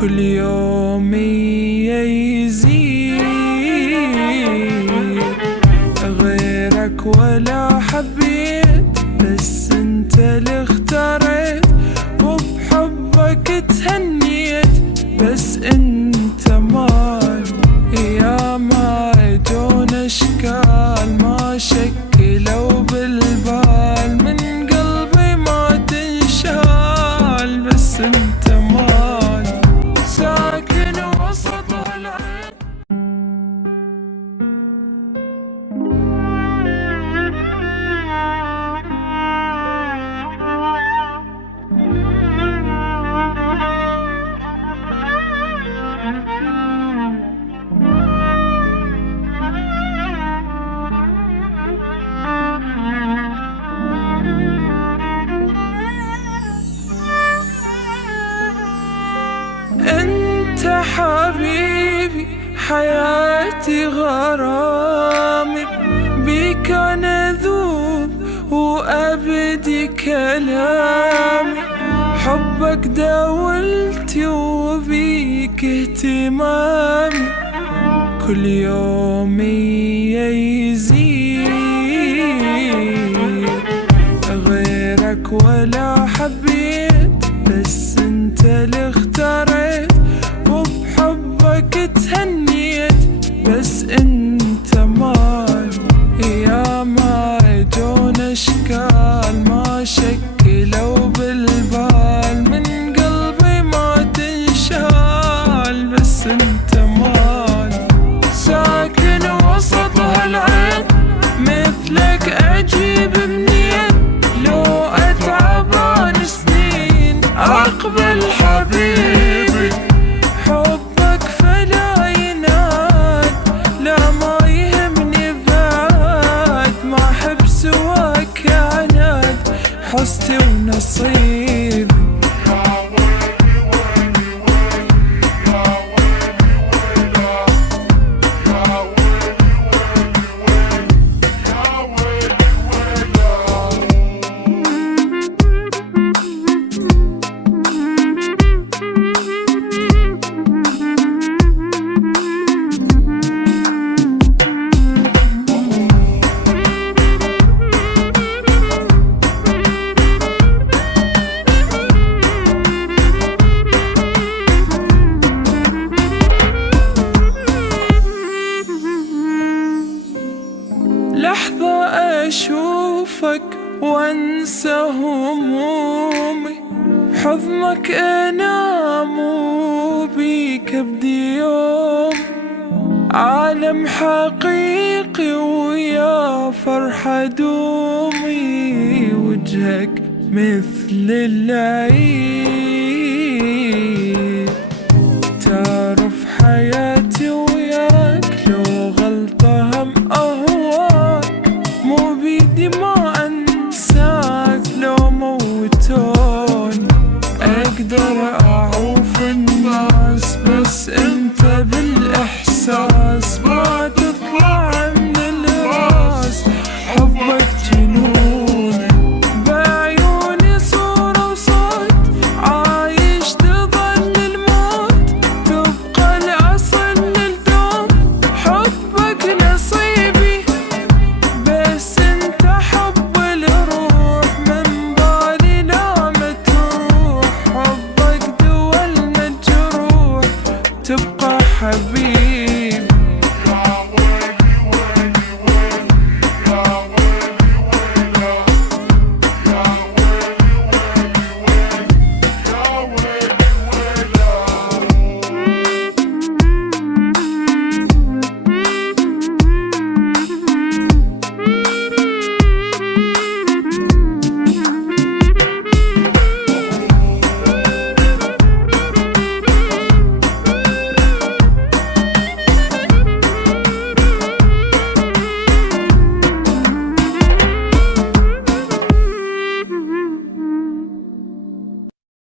كل يوم يزيد غيرك ولا حبيت، بس انت اللي اختاريت وبحبك تهنيت. بس انت مال يا ما يجون اشكال ما شكلوا بالبال، من قلبي ما تنشال. بس انت مال ساكن وسط العين. انت حبيبي حياتي غرامي، بيك انا ذوب وابدي كلامي. حبك دولتي وبيك اهتمامي، كل يوم يزيد غيرك ولا حبيت، بس انت اللي اختاريت وبحبك تهنيت. بس انت مال يا ما يجون اشكال ما شكلوا بالبال، من قلبي ما تنشال. بس انت مال ساكن وسط هالعين، مثلك اجيب منين لو اتعب عن سنين. اقبل حبيبي حبك فلا يناد، لا ما يهمني بعد ما احب سواك عناد. حستي ونصيبي لحظة أشوفك وأنسى همومي، حضنك أنام وبيك أبدي يوم. عالم حقيقي ويا فرحة دومي، وجهك مثل العيد. تعرف حياتي وياك لو غلطة هم أهواك، مو بيدي ما أنساك لو موتوني. أقدر أعوف الناس بس أنت بالإحساس ما تطلع من الراس. حبك جنون بعيوني صورة وصوت، عايش تظل الموت تبقى الأصل للدوم. حبك نصيبي بس انت حب الروح، من بالي لا متروح. حبك دول مجروح تبقى حبيبي.